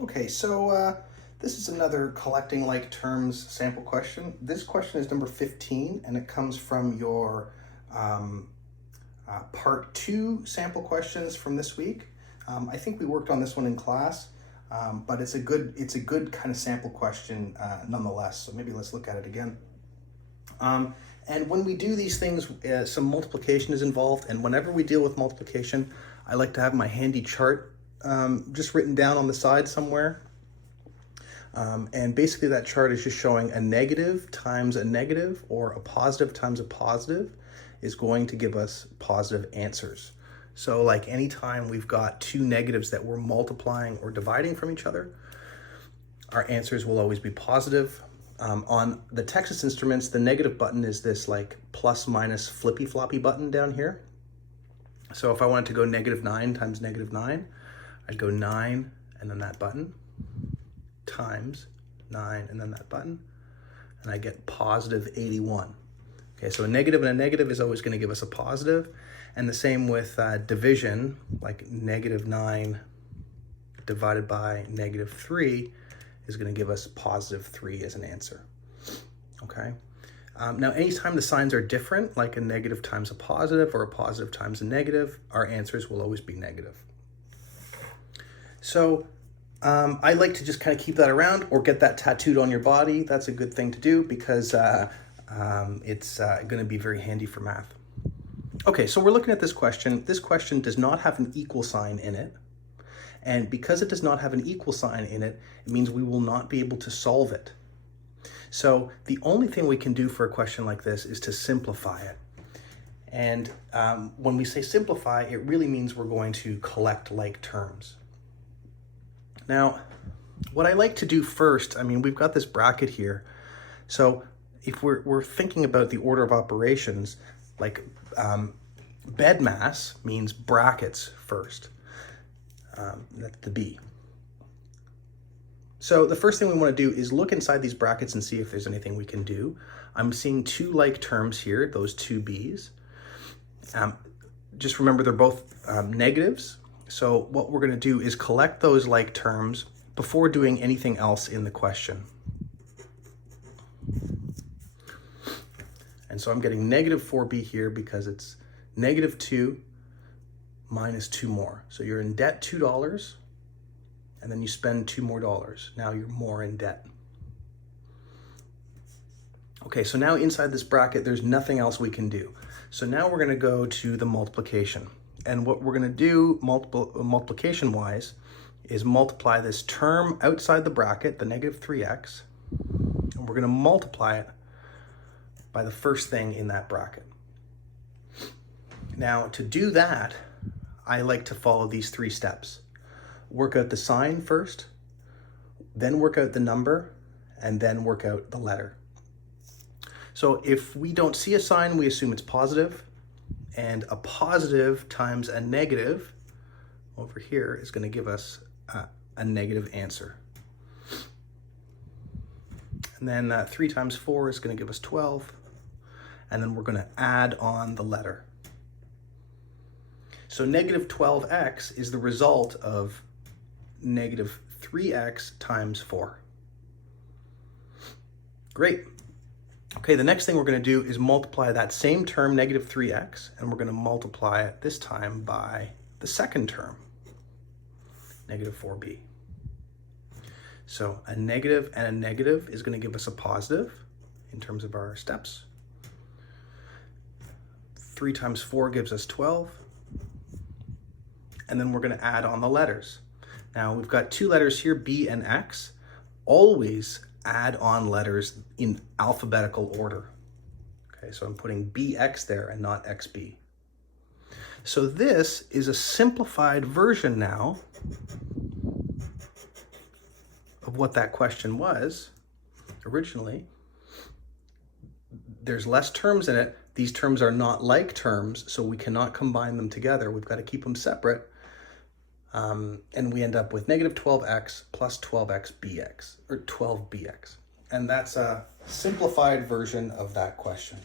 Okay, so this is another collecting like terms sample question. This question is number 15 and it comes from your um, part 2 sample questions from this week. I think we worked on this one in class, but it's a good kind of sample question nonetheless. So maybe let's look at it again. And when we do these things, some multiplication is involved. And whenever we deal with multiplication, I like to have my handy chart just written down on the side somewhere. And basically that chart is just showing a negative times a negative or a positive times a positive is going to give us positive answers. So like anytime we've got two negatives that we're multiplying or dividing from each other, our answers will always be positive. On the Texas Instruments, the negative button is this like plus minus flippy floppy button down here. So if I wanted to go -9 times -9, I'd go 9 and then that button times 9 and then that button, and I get positive 81. Okay, so a negative and a negative is always going to give us a positive, and the same with division, like -9 divided by -3 is going to give us positive 3 as an answer. Okay. Now, anytime the signs are different, like a negative times a positive or a positive times a negative, our answers will always be negative. So I like to just kind of keep that around or get that tattooed on your body. That's a good thing to do because it's going to be very handy for math. Okay, so we're looking at this question. This question does not have an equal sign in it. And because it does not have an equal sign in it, it means we will not be able to solve it. So the only thing we can do for a question like this is to simplify it. And when we say simplify, it really means we're going to collect like terms. Now, what I like to do first, I mean, we've got this bracket here. So if we're thinking about the order of operations, like bed mass means brackets first. That's the B. So the first thing we want to do is look inside these brackets and see if there's anything we can do. I'm seeing two like terms here, those two B's. Just remember they're both negatives. So what we're going to do is collect those like terms before doing anything else in the question. And so I'm getting -4B here because it's -2 minus 2 more. So you're in debt $2 and then you spend $2 more. Now you're more in debt. Okay, so now inside this bracket, there's nothing else we can do. So now we're gonna go to the multiplication. And what we're gonna do multiplication-wise is multiply this term outside the bracket, the -3x, and we're gonna multiply it by the first thing in that bracket. Now to do that, I like to follow these 3 steps. Work out the sign first, then work out the number, and then work out the letter. So if we don't see a sign, we assume it's positive, and a positive times a negative over here is going to give us a negative answer. And then 3 times 4 is going to give us 12, and then we're going to add on the letter. So -12x is the result of -3x times 4. Great. Okay, the next thing we're going to do is multiply that same term, -3x, and we're going to multiply it this time by the second term, -4b. So a negative and a negative is going to give us a positive in terms of our steps. 3 times 4 gives us 12. And then we're going to add on the letters. Now we've got 2 letters here, B and X. Always add on letters in alphabetical order. Okay, so I'm putting BX there and not XB. So this is a simplified version now of what that question was originally. There's less terms in it. These terms are not like terms, so we cannot combine them together. We've got to keep them separate. And we end up with -12x plus 12x bx, or 12bx. And that's a simplified version of that question.